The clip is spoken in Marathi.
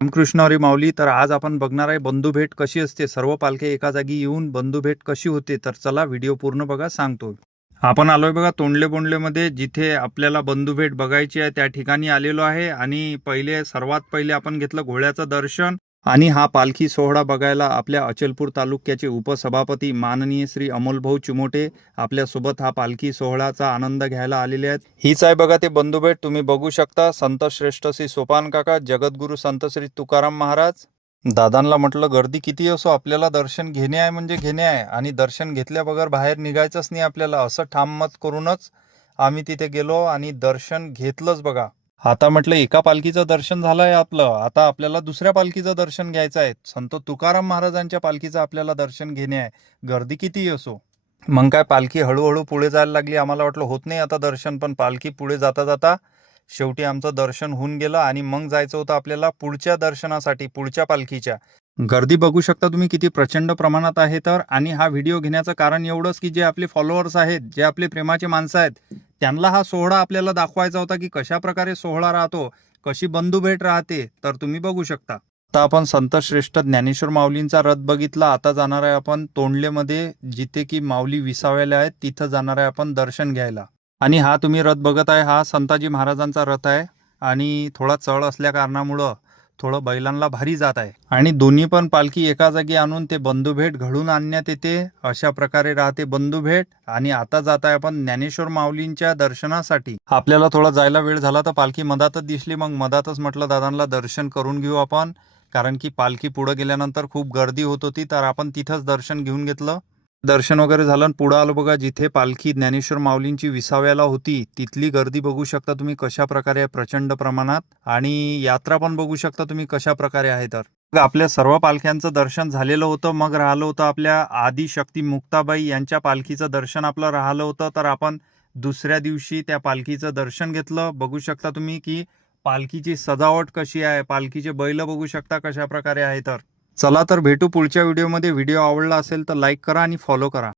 रामकृष्ण हरी माऊली. तर आज आपण बघणार आहे बंधुभेट कशी असते. सर्व पालखे एका जागी येऊन बंधुभेट कशी होते. तर चला व्हिडिओ पूर्ण बघा, सांगतो. आपण आलोय बघा तोंडले बोंडलेमध्ये, जिथे आपल्याला बंधुभेट बघायची आहे त्या ठिकाणी आलेलो आहे. आणि सर्वात पहिले आपण घेतलं घोड्याचं दर्शन. आणि हा पालखी सोहळा बघायला आपल्या अचलपूर तालुक्याचे उपसभापती माननीय श्री अमोलभाऊ चिमोटे आपल्यासोबत हा पालखी सोहळ्याचा आनंद घ्यायला आलेले आहेत. हीच आहे बघा ते बंधुभेट, तुम्ही बघू शकता. संत श्रेष्ठ श्री सोपान काका, जगद्गुरु संत श्री तुकाराम महाराज. दादांना म्हटलं गर्दी किती असो, आपल्याला दर्शन घेणे आहे म्हणजे घेणे आहे. आणि दर्शन घेतल्या बगैर बाहेर निघायचंच नाही आपल्याला, असं ठाम मत करूनच आम्ही तिथे गेलो आणि दर्शन घेतलंच बघा. आता म्हटलं एका पालखीचं दर्शन झालंय आपलं, आता आपल्याला दुसऱ्या पालखीचं दर्शन घ्यायचं आहे. संत तुकाराम महाराजांच्या पालखीचं आपल्याला दर्शन घेणे आहे, गर्दी कितीही असो. मग काय, पालखी हळूहळू पुढे जायला लागली. आम्हाला वाटलं होत नाही आता दर्शन, पण पालखी पुढे जाता जाता शेवटी आमचं दर्शन होऊन गेलं. आणि मग जायचं होतं आपल्याला पुढच्या दर्शनासाठी, पुढच्या पालखीच्या. गर्दी बघू शकता तुम्ही किती प्रचंड प्रमाणात आहे. तर आणि हा व्हिडिओ घेण्याचं कारण एवढंच की जे आपले फॉलोअर्स आहेत, जे आपले प्रेमाचे माणसं आहेत, त्यांना हा सोहळा आपल्याला दाखवायचा होता की कशा प्रकारे सोहळा राहतो, कशी बंधुभेट राहते. तर तुम्ही बघू शकता. आता आपण संत श्रेष्ठ ज्ञानेश्वर माऊलींचा रथ बघितला. आता जाणार आहे आपण तोंडलेमध्ये, जिथे की माऊली विसाव्याला आहेत, तिथं जाणार आहे आपण दर्शन घ्यायला. आणि हा तुम्ही रथ बघत आहे, हा संताजी महाराजांचा रथ आहे. आणि थोडा चढ असल्या कारणामुळं थोडं बैलांना भारी जात आहे. आणि दोन्ही पण पालखी एका जागी आणून ते बंधुभेट घडून आणण्यात येते. अशा प्रकारे राहते बंधुभेट. आणि आता जात आहे आपण ज्ञानेश्वर माऊलींच्या दर्शनासाठी. आपल्याला थोडा जायला वेळ झाला तर पालखी मधातच दिसली. मग मधातच म्हटलं दादांना दर्शन करून घेऊ आपण, कारण की पालखी पुढे गेल्यानंतर खूप गर्दी होत होती. तर आपण तिथंच दर्शन घेऊन घेतलं. दर्शन वगैरे झालं, पुढं आलो बघा. जिथे पालखी ज्ञानेश्वर माऊलींची विसाव्याला होती, तिथली गर्दी बघू शकता तुम्ही कशा प्रकारे आहे, प्रचंड प्रमाणात. आणि यात्रा पण बघू शकता तुम्ही कशा प्रकारे आहे. तर आपल्या सर्व पालख्यांचं दर्शन झालेलं होतं. मग राहिलं होतं आपल्या आदिशक्ती मुक्ताबाई यांच्या पालखीचं दर्शन आपलं राहिलं होतं. तर आपण दुसऱ्या दिवशी त्या पालखीचं दर्शन घेतलं. बघू शकता तुम्ही की पालखीची सजावट कशी आहे, पालखीचे बैल बघू शकता कशा प्रकारे आहे. तर चला तर भेटू पुढच्या व्हिडिओमध्ये. व्हिडिओ आवडला असेल तर लाईक करा आणि फॉलो करा.